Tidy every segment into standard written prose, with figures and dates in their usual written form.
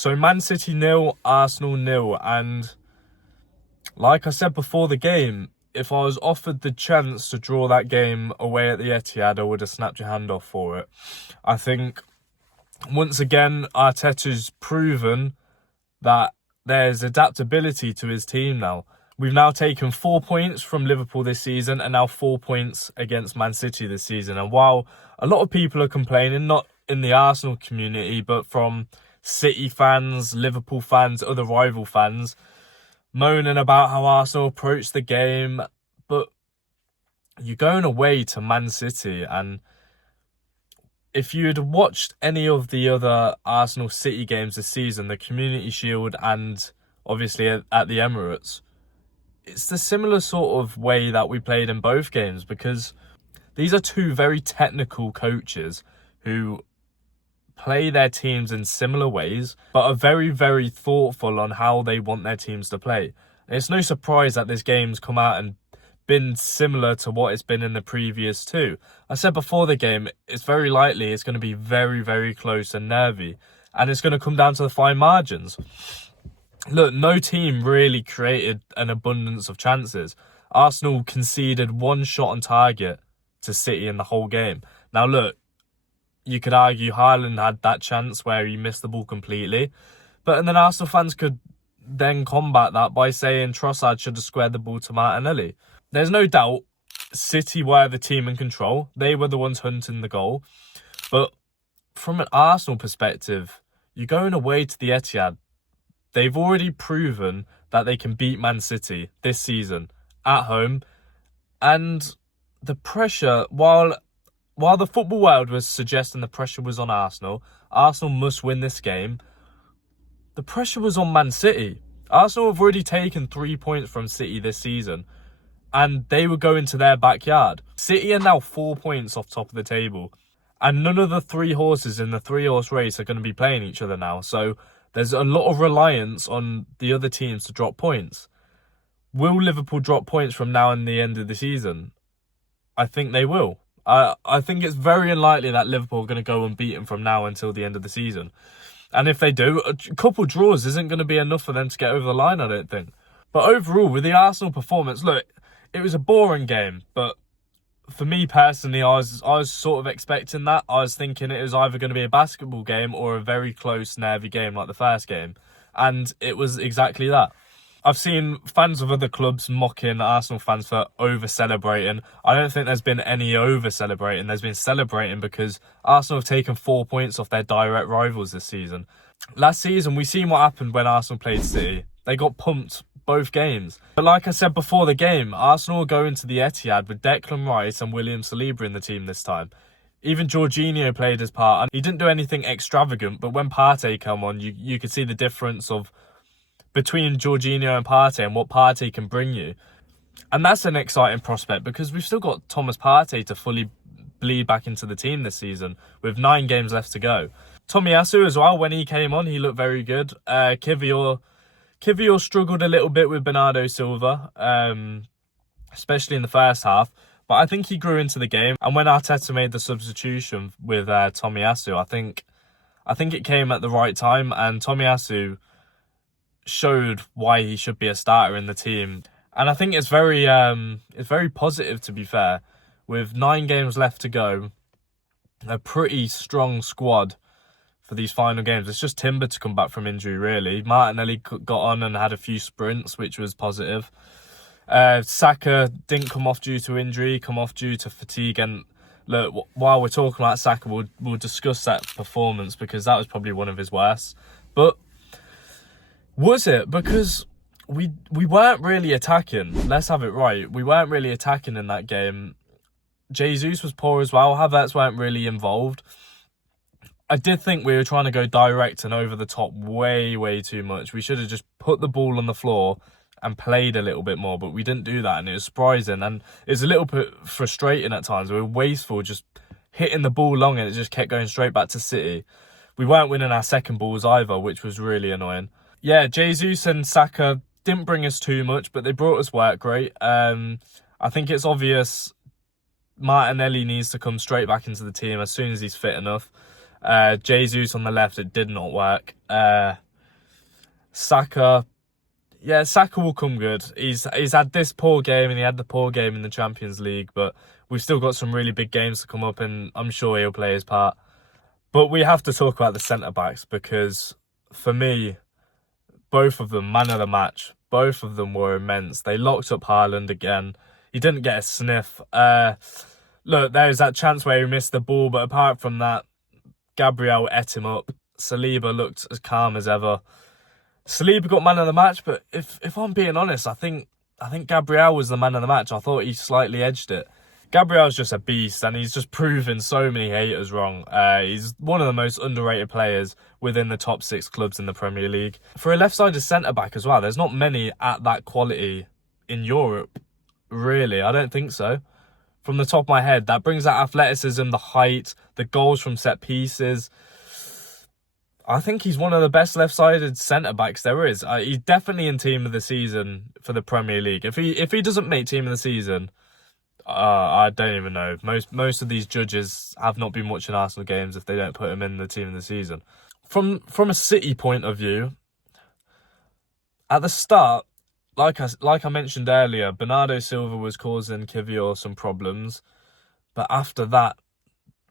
So Man City 0, Arsenal 0. And like I said before the game, if I was offered the chance to draw that game away at the Etihad, I would have snapped your hand off for it. I think, once again, Arteta's proven that there's adaptability to his team now. We've now taken 4 points from Liverpool this season and now 4 points against Man City this season. And while a lot of people are complaining, not in the Arsenal community, but from City fans, Liverpool fans, other rival fans, moaning about how Arsenal approached the game, but you're going away to Man City, and if you'd watched any of the other Arsenal City games this season, the Community Shield and obviously at the Emirates, it's the similar sort of way that we played in both games, because these are two very technical coaches who play their teams in similar ways, but are very, very thoughtful on how they want their teams to play. And it's no surprise that this game's come out and been similar to what it's been in the previous two. I said before the game, it's very likely it's going to be very, very close and nervy, and it's going to come down to the fine margins. Look, no team really created an abundance of chances. Arsenal conceded one shot on target to City in the whole game. Now look, you could argue Haaland had that chance where he missed the ball completely. But then Arsenal fans could then combat that by saying Trossard should have squared the ball to Martinelli. There's no doubt City were the team in control. They were the ones hunting the goal. But from an Arsenal perspective, you're going away to the Etihad. They've already proven that they can beat Man City this season at home. And the pressure, while the football world was suggesting the pressure was on Arsenal must win this game, the pressure was on Man City. Arsenal have already taken 3 points from City this season, and they were going to their backyard. City are now 4 points off top of the table, and none of the three horses in the three-horse race are going to be playing each other now. So there's a lot of reliance on the other teams to drop points. Will Liverpool drop points from now and the end of the season? I think they will. I think it's very unlikely that Liverpool are going to go unbeaten from now until the end of the season. And if they do, a couple draws isn't going to be enough for them to get over the line, I don't think. But overall, with the Arsenal performance, look, it was a boring game. But for me personally, I was sort of expecting that. I was thinking it was either going to be a basketball game or a very close, nervy game like the first game. And it was exactly that. I've seen fans of other clubs mocking Arsenal fans for over-celebrating. I don't think there's been any over-celebrating. There's been celebrating because Arsenal have taken 4 points off their direct rivals this season. Last season, we seen what happened when Arsenal played City. They got pumped both games. But like I said before the game, Arsenal are going to the Etihad with Declan Rice and William Saliba in the team this time. Even Jorginho played his part, and he didn't do anything extravagant, but when Partey come on, you could see the difference of between Jorginho and Partey and what Partey can bring you. And that's an exciting prospect because we've still got Thomas Partey to fully bleed back into the team this season with 9 games left to go. Tomiyasu as well, when he came on, he looked very good. Kivior struggled a little bit with Bernardo Silva, especially in the first half. But I think he grew into the game. And when Arteta made the substitution with Tomiyasu, I think it came at the right time. And Tomiyasu showed why he should be a starter in the team. And I think it's very positive, to be fair. With 9 games left to go, a pretty strong squad for these final games. It's just Timber to come back from injury, really. Martinelli got on and had a few sprints, which was positive. Saka didn't come off due to injury, come off due to fatigue. And look, while we're talking about Saka, we'll discuss that performance because that was probably one of his worst. But was it? Because we weren't really attacking. Let's have it right. We weren't really attacking in that game. Jesus was poor as well. Havertz weren't really involved. I did think we were trying to go direct and over the top way, way too much. We should have just put the ball on the floor and played a little bit more, but we didn't do that, and it was surprising. And it was a little bit frustrating at times. We were wasteful, just hitting the ball long, and it just kept going straight back to City. We weren't winning our second balls either, which was really annoying. Yeah, Jesus and Saka didn't bring us too much, but they brought us work rate. I think it's obvious Martinelli needs to come straight back into the team as soon as he's fit enough. Jesus on the left, it did not work. Saka, yeah, Saka will come good. He's had this poor game and he had the poor game in the Champions League, but we've still got some really big games to come up and I'm sure he'll play his part. But we have to talk about the centre-backs because, for me, both of them, man of the match, both of them were immense. They locked up Haaland again. He didn't get a sniff. Look, there's that chance where he missed the ball, but apart from that, Gabriel ate him up. Saliba looked as calm as ever. Saliba got man of the match, but if I'm being honest, I think Gabriel was the man of the match. I thought he slightly edged it. Gabriel's just a beast, and he's just proven so many haters wrong. He's one of the most underrated players within the top 6 clubs in the Premier League. For a left-sided centre-back as well, there's not many at that quality in Europe, really. I don't think so. From the top of my head, that brings that athleticism, the height, the goals from set pieces. I think he's one of the best left-sided centre-backs there is. He's definitely in team of the season for the Premier League. If he doesn't make team of the season, I don't even know. Most of these judges have not been watching Arsenal games if they don't put him in the team of the season. From a City point of view, at the start, like I mentioned earlier, Bernardo Silva was causing Kivior some problems, but after that,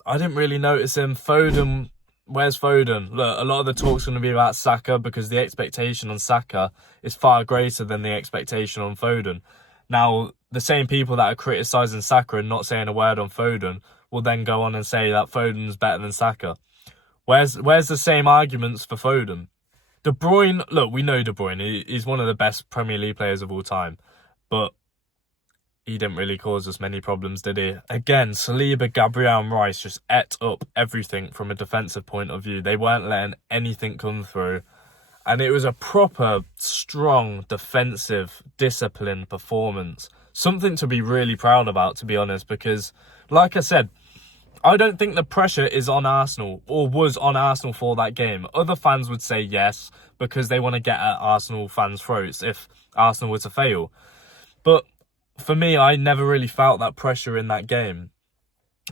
I didn't really notice him. Foden, where's Foden? Look, a lot of the talk's going to be about Saka because the expectation on Saka is far greater than the expectation on Foden. Now, the same people that are criticising Saka and not saying a word on Foden will then go on and say that Foden's better than Saka. Where's the same arguments for Foden? De Bruyne, look, we know De Bruyne. He's one of the best Premier League players of all time. But he didn't really cause us many problems, did he? Again, Saliba, Gabriel and Rice just ate up everything from a defensive point of view. They weren't letting anything come through. And it was a proper, strong, defensive, disciplined performance. Something to be really proud about, to be honest, because, like I said, I don't think the pressure is on Arsenal, or was on Arsenal for that game. Other fans would say yes, because they want to get at Arsenal fans' throats if Arsenal were to fail. But for me, I never really felt that pressure in that game.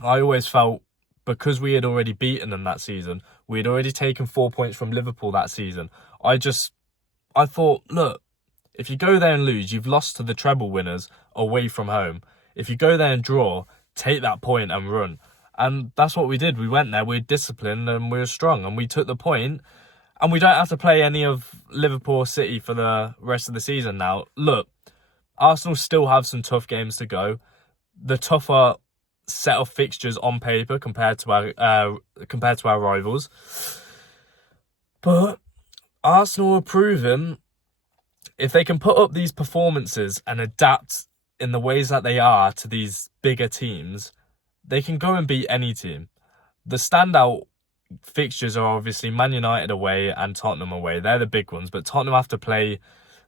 I always felt, because we had already beaten them that season, we had already taken 4 points from Liverpool that season, I thought, look, if you go there and lose, you've lost to the treble winners away from home. If you go there and draw, take that point and run. And that's what we did. We went there, we were disciplined and we were strong. And we took the point. And we don't have to play any of Liverpool or City for the rest of the season now. Look, Arsenal still have some tough games to go. The tougher set of fixtures on paper compared to our rivals. But Arsenal are proven, if they can put up these performances and adapt in the ways that they are to these bigger teams, they can go and beat any team. The standout fixtures are obviously Man United away and Tottenham away. They're the big ones, but Tottenham have to play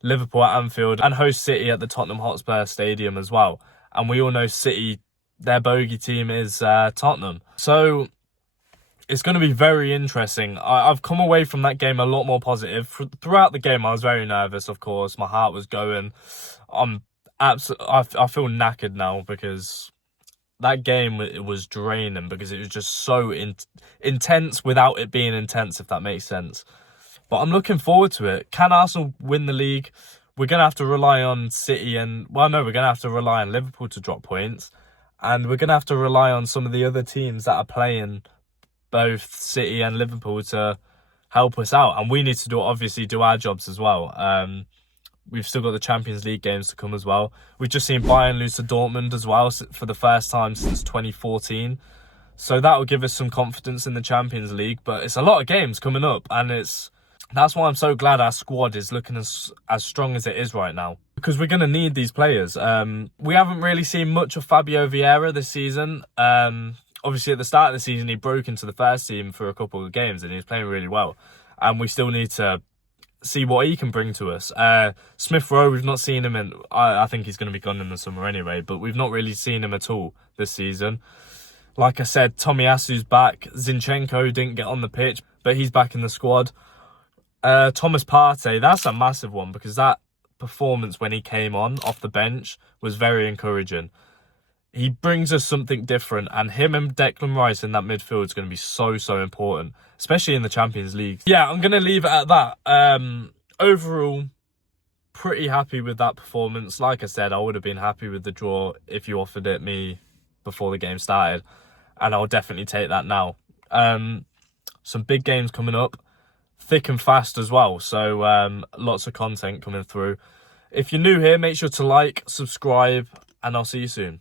Liverpool at Anfield and host City at the Tottenham Hotspur Stadium as well. And we all know City, their bogey team is Tottenham. So it's going to be very interesting. I've come away from that game a lot more positive. Throughout the game, I was very nervous, of course. My heart was going. I feel knackered now because that game, it was draining because it was just so intense without it being intense, if that makes sense. But I'm looking forward to it. Can Arsenal win the league? We're going to have to rely on City we're going to have to rely on Liverpool to drop points. And we're going to have to rely on some of the other teams that are playing both City and Liverpool to help us out. And we need to obviously do our jobs as well. We've still got the Champions League games to come as well. We've just seen Bayern lose to Dortmund as well for the first time since 2014. So that will give us some confidence in the Champions League. But it's a lot of games coming up. And that's why I'm so glad our squad is looking as strong as it is right now. Because we're going to need these players. We haven't really seen much of Fabio Vieira this season. Obviously, at the start of the season, he broke into the first team for a couple of games and he was playing really well. And we still need to see what he can bring to us. Smith Rowe, we've not seen him in. I think he's going to be gone in the summer anyway, but we've not really seen him at all this season. Like I said, Tomiyasu's back. Zinchenko didn't get on the pitch, but he's back in the squad. Thomas Partey, that's a massive one because that performance when he came on off the bench was very encouraging. He brings us something different, and him and Declan Rice in that midfield is going to be so important, especially in the Champions League. Yeah, I'm going to leave it at that. overall, pretty happy with that performance. Like I said, I would have been happy with the draw if you offered it me before the game started, and I'll definitely take that now. Some big games coming up, thick and fast as well, so lots of content coming through. If you're new here, make sure to like, subscribe, and I'll see you soon.